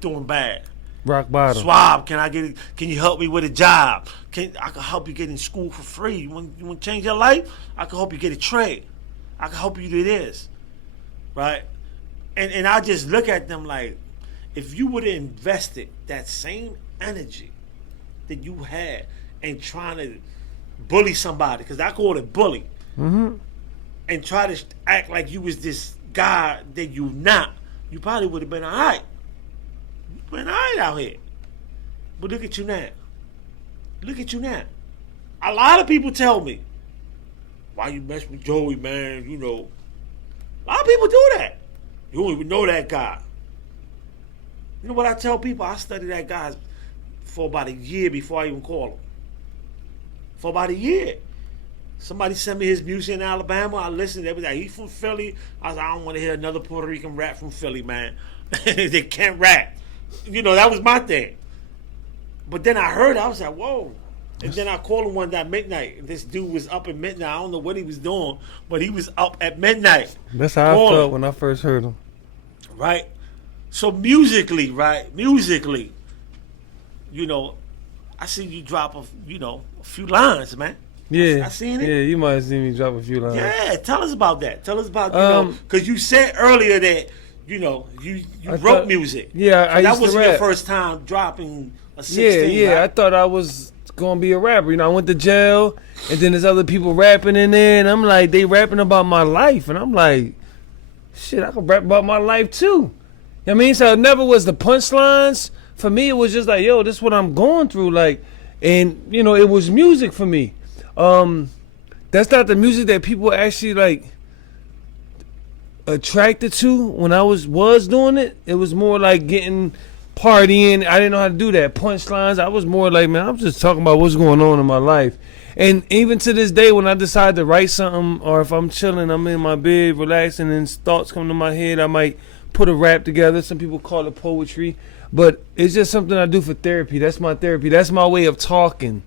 doing bad. Rock bottom. Suave, can you help me with a job? I can help you get in school for free. You want to change your life? I can help you get a trade. I can help you do this, right? And I just look at them like, if you would have invested that same energy that you had in trying to bully somebody, because I call it bully, and try to act like you was this guy that you not, you probably would have been all right. Been all right out here. But look at you now. A lot of people tell me, why you mess with Joey, man? You know, a lot of people do that. You don't even know that guy. You know what I tell people? I studied that guy for about a year before I even call him. For about a year. Somebody sent me his music in Alabama. I listened. They was like, he's from Philly. I was like, I don't want to hear another Puerto Rican rap from Philly, man. They can't rap. You know, that was my thing. But then I heard it. I was like, whoa. And then I called him one day at midnight. This dude was up at midnight. I don't know what he was doing, but he was up at midnight. That's how I felt when I first heard him. Right? So musically, you know, I see you drop a few lines, man. Yeah, I seen it. Yeah, you might have seen me drop a few lines. Yeah, tell us about that. Tell us about, because you said earlier that, you know, you wrote music. Yeah, I used to rap. That wasn't your first time dropping a 16. Yeah, right? I thought I was gonna be a rapper. You know, I went to jail, and then there's other people rapping in there, and I'm like, they rapping about my life, and I'm like, shit, I can rap about my life too. You know what I mean? So it never was the punchlines. For me, it was just like, yo, this is what I'm going through, like, and you know, it was music for me. That's not the music that people actually like attracted to when I was doing it. It was more like getting partying. I didn't know how to do that. Punchlines. I was more like, man, I'm just talking about what's going on in my life. And even to this day, when I decide to write something, or if I'm chilling, I'm in my bed, relaxing, and thoughts come to my head, I might put a rap together. Some people call it poetry, but it's just something I do for therapy. That's my therapy. That's my way of talking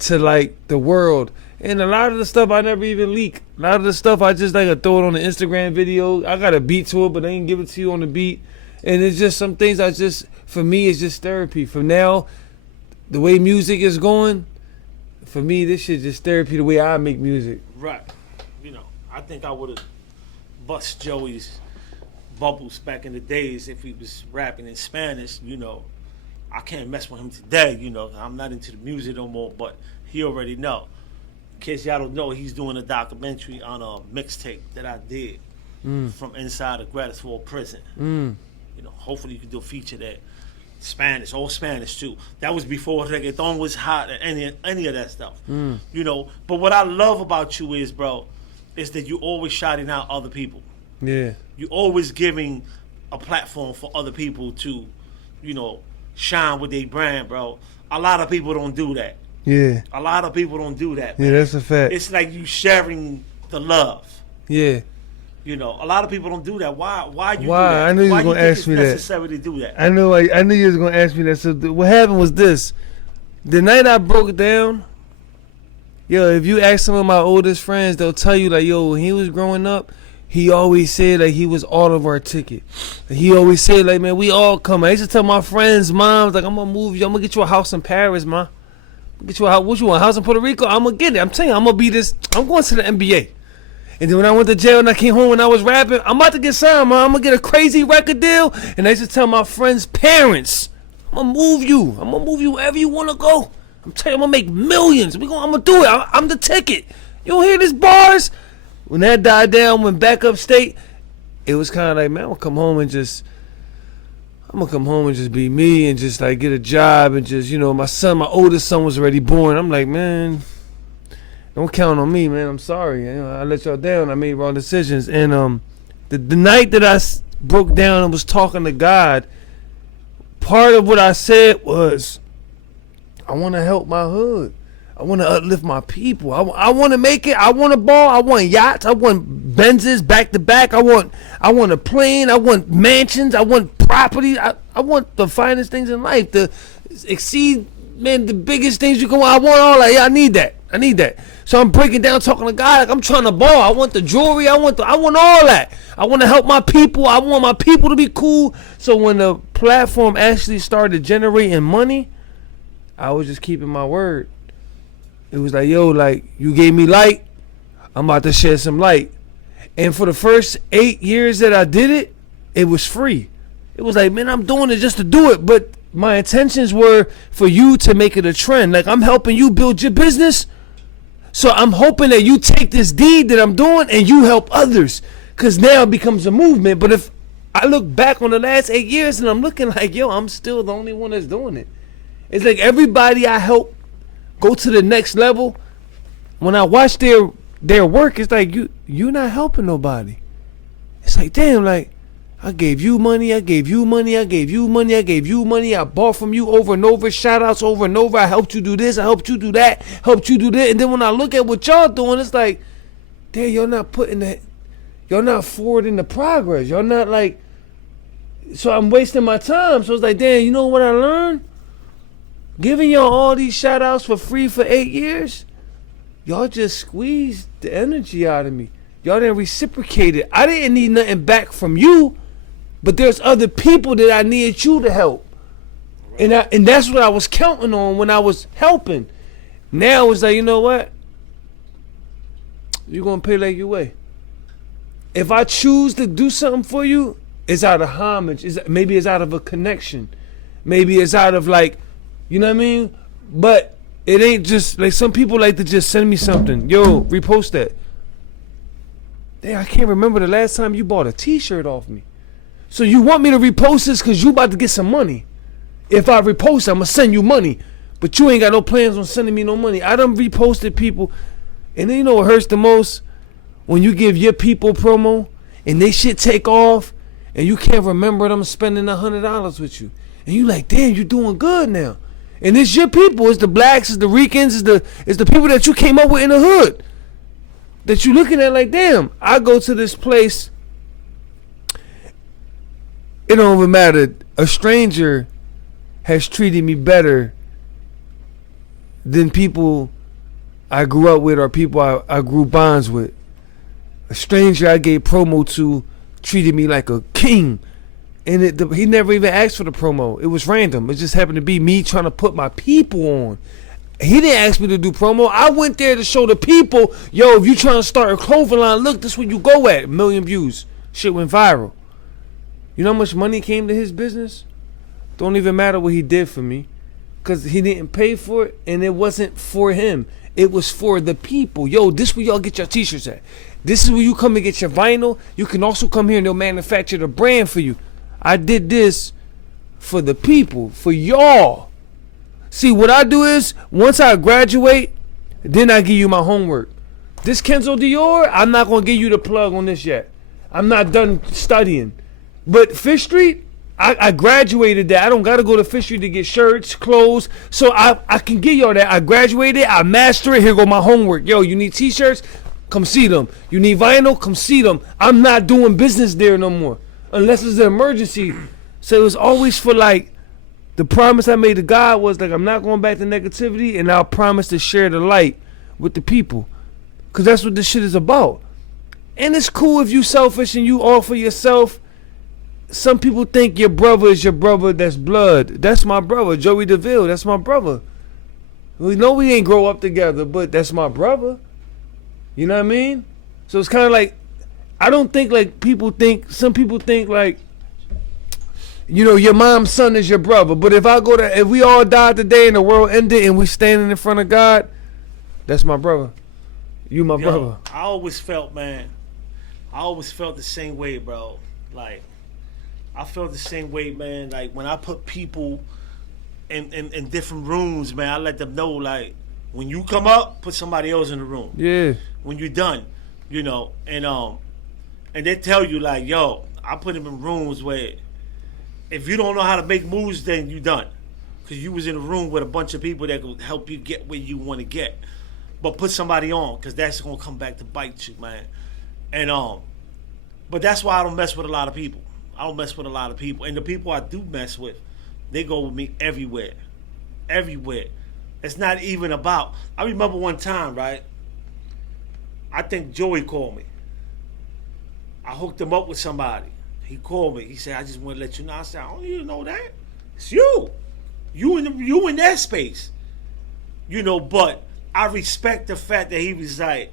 to like the world. And a lot of the stuff I never even leak. A lot of the stuff I just like throw it on the Instagram video. I got a beat to it, but I ain't give it to you on the beat. And it's just some things for me, it's just therapy. For now, the way music is going, for me, this shit just therapy the way I make music. Right. You know, I think I would have bust Joey's bubbles back in the days if he was rapping in Spanish. You know, I can't mess with him today. You know, I'm not into the music no more, but he already know. In case y'all don't know, he's doing a documentary on a mixtape that I did from inside a Gratisville prison. You know, hopefully you can do a feature that Spanish, all Spanish too. That was before reggaeton was hot and any of that stuff. You know, but what I love about you is, bro, is that you always shouting out other people. Yeah. You always giving a platform for other people to, you know, shine with their brand, bro. A lot of people don't do that. Yeah. A lot of people don't do that, Yeah, man. that's a fact. It's like you sharing the love. Yeah. You know, a lot of people don't do that. Why you do Why? that? I knew you Why was gonna think ask it's me that. necessary to do that? I knew you was gonna ask me that. So what happened was this: the night I broke down, yo, if you ask some of my oldest friends, they'll tell you like, yo, when he was growing up, he always said like he was all of our ticket. He always said like, man, we all come. I used to tell my friends' moms like, I'm gonna move you. I'm gonna get you a house in Paris, man. Get you a house. What you want? A house in Puerto Rico? I'm gonna get it. I'm telling you, I'm gonna be this. I'm going to the NBA. And then when I went to jail and I came home and I was rapping, I'm about to get signed, man. I'm going to get a crazy record deal. And I used to tell my friends' parents, I'm going to move you. I'm going to move you wherever you want to go. I'm telling you, I'm going to make millions. I'm going to do it. I'm the ticket. You don't hear these bars? When that died down, went back upstate, it was kind of like, man, I'm going to come home and just be me and just like get a job and just, you know, my oldest son was already born. I'm like, man, don't count on me, man. I'm sorry. You know, I let y'all down. I made wrong decisions. And the night that I broke down and was talking to God, part of what I said was, I want to help my hood. I want to uplift my people. I want to make it. I want a ball. I want yachts. I want Benzes back to back. I want a plane. I want mansions. I want property. I want the finest things in life to exceed, man, the biggest things you can want. I want all that. Yeah, I need that. So I'm breaking down, talking to God like I'm trying to ball. I want the jewelry. I want all that. I want to help my people. I want my people to be cool. So when the platform actually started generating money, I was just keeping my word. It was like, yo, like, you gave me light, I'm about to shed some light. And for the first 8 years that I did it, it was free. It was like, man, I'm doing it just to do it. But my intentions were for you to make it a trend. Like, I'm helping you build your business. So I'm hoping that you take this deed that I'm doing and you help others. Because now it becomes a movement. But if I look back on the last 8 years and I'm looking like, yo, I'm still the only one that's doing it. It's like everybody I help go to the next level. When I watch their work, it's like you're not helping nobody. It's like, damn, like, I gave you money, I gave you money, I gave you money, I gave you money, I bought from you over and over, shout outs over and over, I helped you do this, I helped you do that, helped you do that. And then when I look at what y'all doing, it's like, damn, you're not forwarding the progress. You're not like, so I'm wasting my time. So it's like, damn, you know what I learned? Giving y'all all these shout outs for free for 8 years, y'all just squeezed the energy out of me. Y'all didn't reciprocate it. I didn't need nothing back from you, but there's other people that I needed you to help. And that's what I was counting on when I was helping. Now it's like, you know what? You're going to pay like your way. If I choose to do something for you, it's out of homage. Maybe it's out of a connection. Maybe it's out of like, you know what I mean? But it ain't just like some people like to just send me something. Yo, repost that. Damn, I can't remember the last time you bought a t-shirt off me. So you want me to repost this because you about to get some money. If I repost it, I'm going to send you money. But you ain't got no plans on sending me no money. I done reposted people. And then you know what hurts the most? When you give your people promo and they shit take off and you can't remember them spending $100 with you. And you like, damn, you doing good now. And it's your people. It's the blacks, it's the Ricans, it's the people that you came up with in the hood. That you looking at like, damn, I go to this place. It don't even matter. A stranger has treated me better than people I grew up with or people I grew bonds with. A stranger I gave promo to treated me like a king. And he never even asked for the promo. It was random. It just happened to be me trying to put my people on. He didn't ask me to do promo. I went there to show the people, yo, if you trying to start a clothing line, look, this is where you go at. 1 million views. Shit went viral. You know how much money came to his business? Don't even matter what he did for me. Because he didn't pay for it, and it wasn't for him. It was for the people. Yo, this is where y'all get your t-shirts at. This is where you come and get your vinyl. You can also come here and they'll manufacture the brand for you. I did this for the people, for y'all. See, what I do is, once I graduate, then I give you my homework. This Kenzo Dior, I'm not going to give you the plug on this yet. I'm not done studying. But Fish Street, I graduated that. I don't gotta go to Fishery to get shirts, clothes. So I can give y'all that. I graduated, I master it. Here go my homework. Yo, you need t-shirts? Come see them. You need vinyl? Come see them. I'm not doing business there no more. Unless it's an emergency. So it was always for like, the promise I made to God was like, I'm not going back to negativity, and I'll promise to share the light with the people. Cause that's what this shit is about. And it's cool if you selfish and you all for yourself. Some people think your brother is your brother that's blood. That's my brother, Joey DeVille. That's my brother. We know we ain't grow up together, but that's my brother. You know what I mean? So it's kind of like, I don't think like some people think like, you know, your mom's son is your brother. But if we all died today and the world ended and we standing in front of God, that's my brother. You my brother. I always felt, man, the same way, bro. Like, I felt the same way, man. Like, when I put people in different rooms, man, I let them know, like, when you come up, put somebody else in the room. Yeah. When you're done, you know, and they tell you, like, yo, I put them in rooms where if you don't know how to make moves, then you done. Because you was in a room with a bunch of people that could help you get where you want to get. But put somebody on, because that's going to come back to bite you, man. And but that's why I don't mess with a lot of people. And the people I do mess with, they go with me everywhere. It's not even about, I remember one time, right? I think Joey called me. I hooked him up with somebody. He called me. He said, I just want to let you know. I said, I don't even know that. It's you. You in that space. You know, but I respect the fact that he was like,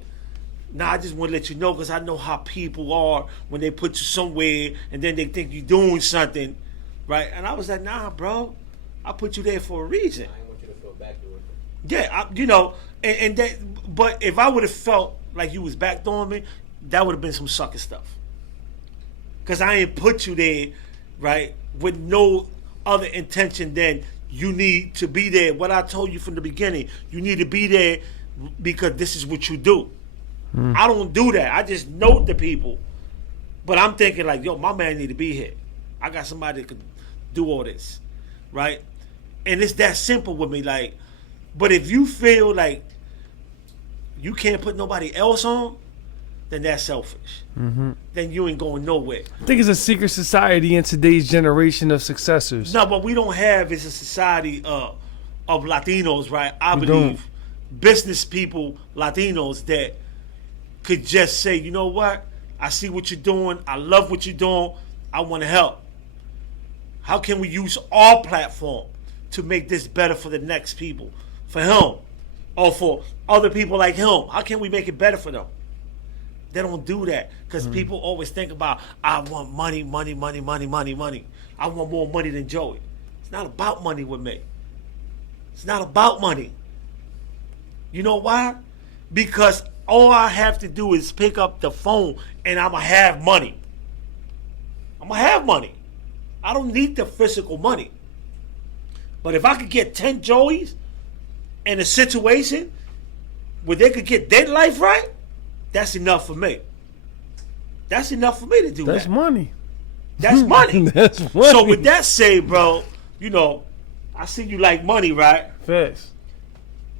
nah, I just want to let you know because I know how people are when they put you somewhere and then they think you're doing something, right? And I was like, nah, bro, I put you there for a reason. I didn't want you to feel backdoor. Yeah, you know, and that. But if I would have felt like you was backdooring me, that would have been some sucker stuff. Because I ain't put you there, right, with no other intention than you need to be there. What I told you from the beginning, you need to be there because this is what you do. I don't do that. I just note the people. But I'm thinking like, yo, my man need to be here. I got somebody that could do all this, right? And it's that simple with me. Like, but if you feel like you can't put nobody else on, then that's selfish. Mm-hmm. Then you ain't going nowhere. I think it's a secret society in today's generation of successors. No, but we don't have it's a society of Latinos, right? I believe business people, Latinos that could just say, you know what? I see what you're doing. I love what you're doing. I want to help. How can we use our platform to make this better for the next people? For him or for other people like him? How can we make it better for them? They don't do that because people always think about, I want money. I want more money than Joey. It's not about money with me. It's not about money. You know why? Because all I have to do is pick up the phone and I'm going to have money. I don't need the physical money. But if I could get 10 Joeys in a situation where they could get their life right, that's enough for me. That's enough for me to do that. That's money. That's money. That's money. So with that said, bro, you know, I see you like money, right? Facts.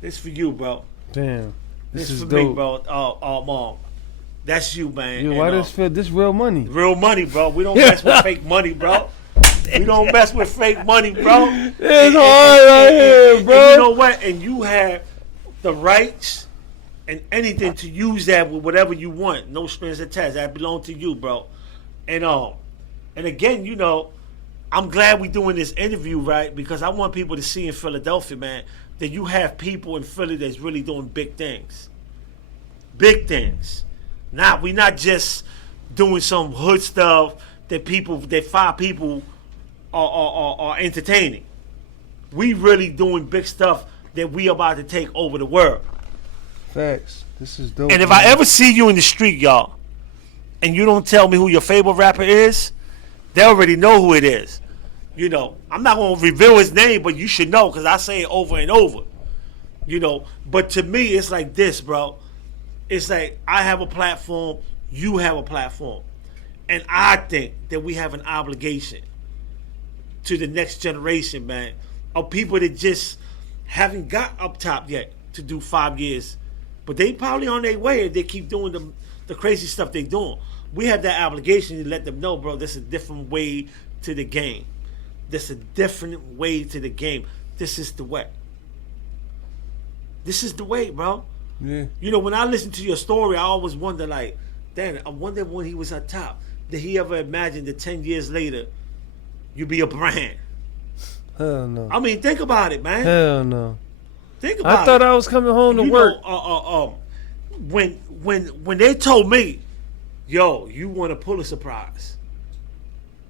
This for you, bro. Damn. This is for dope. me, bro. Mom. That's you, man. Yo, why does feel this real money? Real money, bro. We don't mess with fake money, bro. We don't mess with fake money, bro. It's hard right here, bro. And you know what? And you have the rights and anything to use that with whatever you want. No strings attached. That belong to you, bro. And again, you know, I'm glad we're doing this interview, right? Because I want people to see in Philadelphia, man, that you have people in Philly that's really doing big things. Big things. We're not just doing some hood stuff that 5 people are entertaining. We really doing big stuff that we about to take over the world. Facts. This is dope. And if I ever see you in the street, y'all, and you don't tell me who your favorite rapper is, they already know who it is. You know, I'm not going to reveal his name, but you should know because I say it over and over. You know, but to me, it's like this, bro. It's like I have a platform, you have a platform. And I think that we have an obligation to the next generation, man, of people that just haven't got up top yet to do 5 years. But they probably on their way if they keep doing the crazy stuff they doing. We have that obligation to let them know, bro, this is a different way to the game. This is a different way to the game. This is the way. This is the way, bro. Yeah. You know, when I listen to your story, I always wonder, like, damn, I wonder when he was at top, did he ever imagine that 10 years later, you be a brand? Hell no. I mean, think about it, man. Hell no. Think about it. I thought I was coming home to work. When they told me, yo, you want a Pulitzer Prize,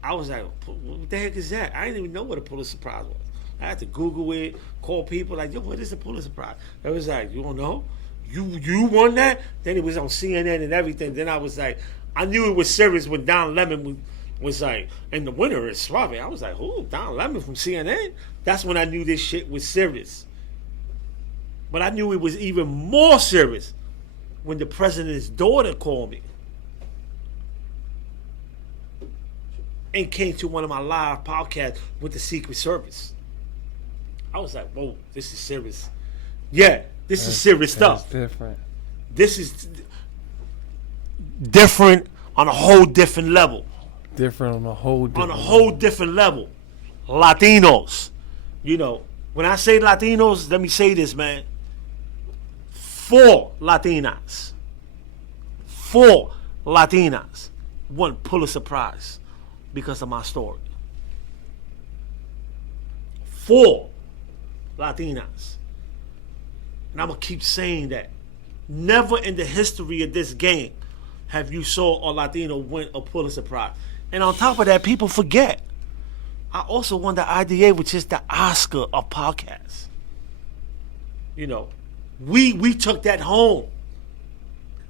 I was like, what the heck is that? I didn't even know what a Pulitzer Prize was. I had to Google it, call people like, yo, what is a Pulitzer Prize? I was like, you don't know? You won that? Then it was on CNN and everything. Then I was like, I knew it was serious when Don Lemon was like, and the winner is Suave. I was like, who? Don Lemon from CNN? That's when I knew this shit was serious. But I knew it was even more serious when the president's daughter called me and came to one of my live podcasts with the Secret Service. I was like, whoa, this is serious. Yeah, this is serious stuff. That's different. This is different on a whole different level. Different on a whole different On a whole different level. Latinos. You know, when I say Latinos, let me say this, man. 4 Latinas. 4 Latinas won Pulitzer Prize because of my story. 4 Latinas. And I'm going to keep saying that. Never in the history of this game have you saw a Latino win a Pulitzer Prize. And on top of that, people forget. I also won the IDA, which is the Oscar of podcasts. You know, we took that home.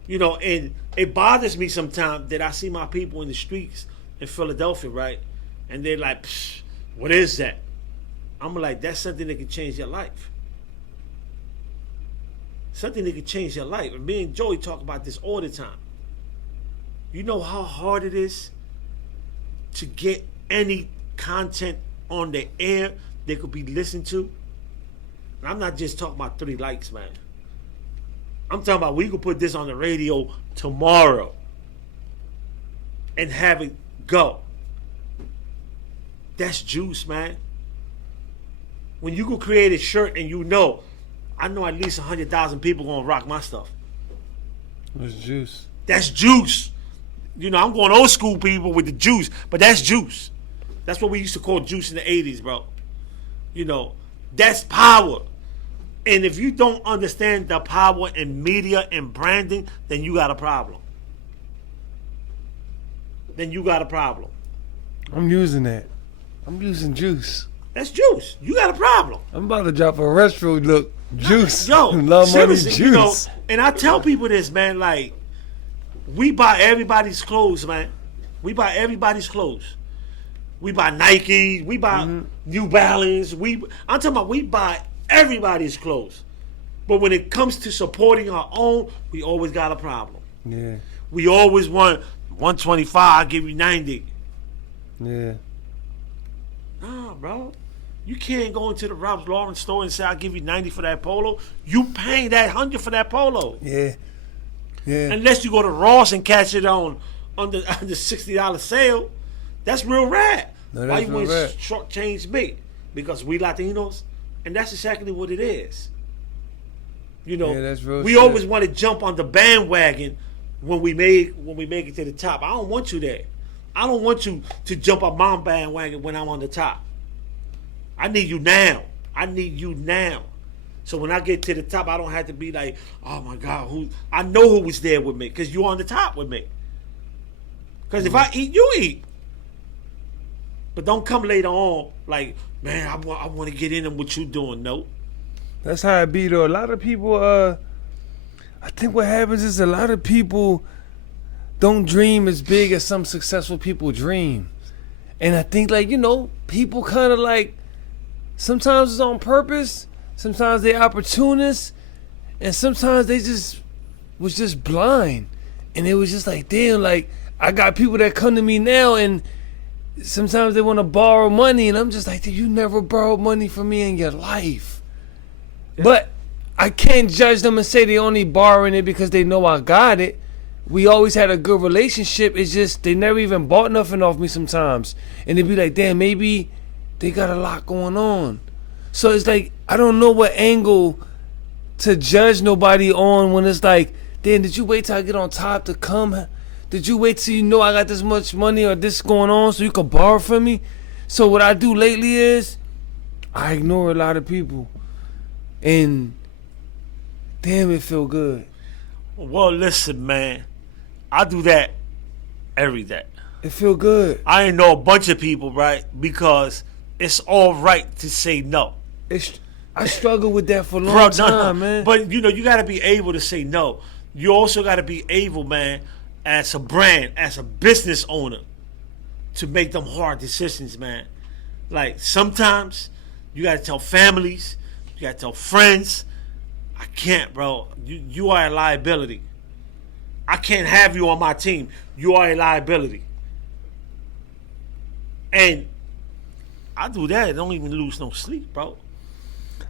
You know, and it bothers me sometimes that I see my people in the streets in Philadelphia, right? And they're like, psh, what is that? I'm like, that's something that can change your life. Something that can change your life. And me and Joey talk about this all the time. You know how hard it is to get any content on the air that could be listened to? And I'm not just talking about 3 likes, man. I'm talking about we could put this on the radio tomorrow and have it go. That's juice, man. When you go create a shirt and you know, I know at least 100,000 people gonna rock my stuff. That's juice. That's juice. You know, I'm going old school people with the juice, but that's juice. That's what we used to call juice in the 80s, bro. You know, that's power. And if you don't understand the power in media and branding, then you got a problem. Then you got a problem. I'm using that. I'm using juice. That's juice. You got a problem. I'm about to drop a retro look. Juice. Yo, Love money seriously, juice. you know, and I tell people this, man, like, we buy everybody's clothes, man. We buy everybody's clothes. We buy Nike. We buy New Balance. I'm talking about we buy everybody's clothes. But when it comes to supporting our own, we always got a problem. Yeah. We always want 125, I'll give you 90. Yeah. Nah, bro. You can't go into the Ralph Lauren store and say, I'll give you 90 for that polo. You paying that 100 for that polo. Yeah. Yeah. Unless you go to Ross and catch it on the $60 sale. That's real rad. No, Why that's you real want rad. to shortchange me? Because we Latinos, and that's exactly what it is. You know, Yeah, that's real we shit. always want to jump on the bandwagon when we make it to the top. I don't want you there. I don't want you to jump on my bandwagon when I'm on the top. I need you now. I need you now. So when I get to the top, I don't have to be like, oh my God, who? I know who was there with me because you're on the top with me. Because if I eat, you eat. But don't come later on like, man, I want to get in on what you doing. No. That's how it be though. A lot of people, I think what happens is a lot of people don't dream as big as some successful people dream. And I think like, you know, people kind of like, sometimes it's on purpose, sometimes they opportunists, and sometimes they just was just blind. And it was just like, damn, like I got people that come to me now and sometimes they want to borrow money, and I'm just like, you never borrowed money from me in your life. Yeah. But I can't judge them and say they only borrowing it because they know I got it. We always had a good relationship. It's just they never even bought nothing off me sometimes. And they'd be like, damn, maybe they got a lot going on. So it's like, I don't know what angle to judge nobody on when it's like, damn, did you wait till I get on top to come? Did you wait till you know I got this much money or this going on so you can borrow from me? So what I do lately is I ignore a lot of people. And damn, it feel good. Well, listen, man. I do that every day. It feel good. I ain't know a bunch of people, right? Because it's all right to say no. I struggle with that for a long time, man. But, you got to be able to say no. You also got to be able, man, as a brand, as a business owner, to make them hard decisions, man. Like, sometimes you got to tell families, you got to tell friends, I can't, bro. You are a liability. I can't have you on my team. You are a liability. And I do that. I don't even lose no sleep, bro.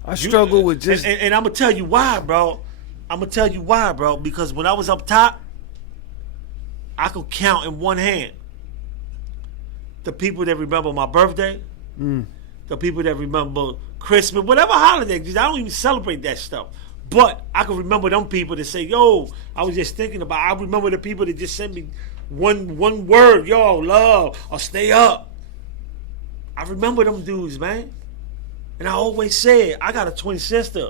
I struggle with just... And I'm going to tell you why, bro. Because when I was up top, I could count in one hand the people that remember my birthday, the people that remember Christmas, whatever holiday. I don't even celebrate that stuff. But I can remember them people that say, yo, I was just thinking about, I remember the people that just sent me one word, yo, love, or stay up. I remember them dudes, man. And I always said, I got a twin sister.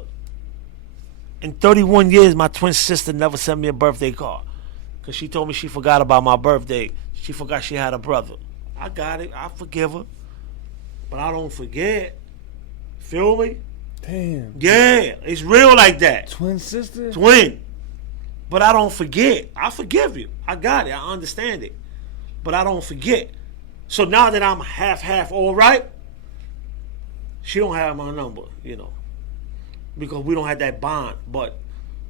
In 31 years, my twin sister never sent me a birthday card. Because she told me she forgot about my birthday. She forgot she had a brother. I got it. I forgive her. But I don't forget. Feel me? Damn. Yeah, it's real like that. Twin sister? Twin. But I don't forget. I forgive you. I got it. I understand it. But I don't forget. So now that I'm half all right, she don't have my number, because we don't have that bond. But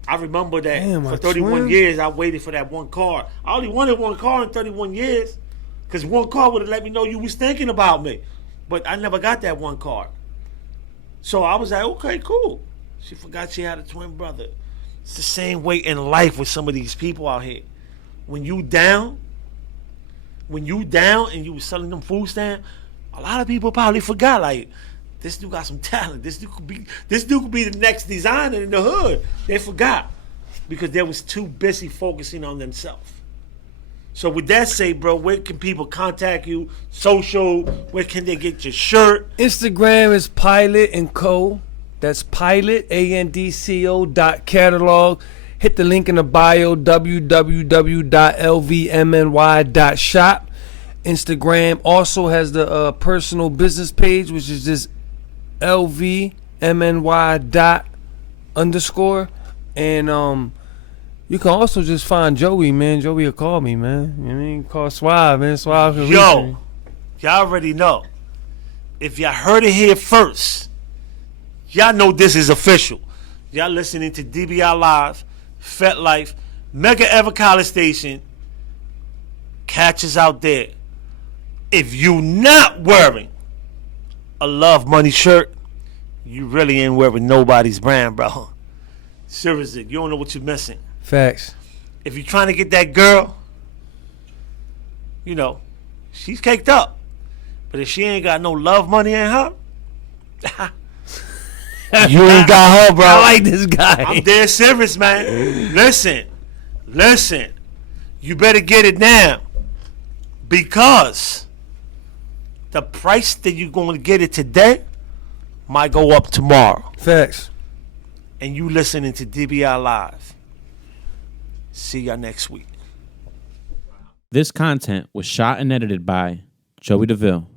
I remember that for 31 years, I waited for that one card. I only wanted one card in 31 years because one card would have let me know you was thinking about me. But I never got that one card. So I was like, okay, cool. She forgot she had a twin brother. It's the same way in life with some of these people out here. When you down and you was selling them food stamps, a lot of people probably forgot, like, this dude got some talent. This dude could be the next designer in the hood. They forgot because they was too busy focusing on themselves. So with that said, bro, where can people contact you? Social, where can they get your shirt? Instagram is Pilot & Co. That's Pilot, ANDCO.catalog. Hit the link in the bio, www.lvmny.shop. Instagram also has the personal business page, which is just LVMNY._. And you can also just find Joey, man. Joey will call me, man. You know what I mean? Call Suave, man. Suave can reach me. Yo, y'all already know. If y'all heard it here first, y'all know this is official. Y'all listening to DBI Live, Fet Life, Mega Ever College Station. Catch us out there. If you not wearing a Love Money shirt, you really ain't wearing nobody's brand, bro. Seriously, you don't know what you're missing. Facts. If you're trying to get that girl, she's caked up. But if she ain't got no love money in her, you ain't got her, bro. I like this guy. I'm dead serious, man. Listen. You better get it now. Because the price that you're going to get it today might go up tomorrow. Facts. And you listening to DBI Live. See y'all next week. This content was shot and edited by Joey DeVille.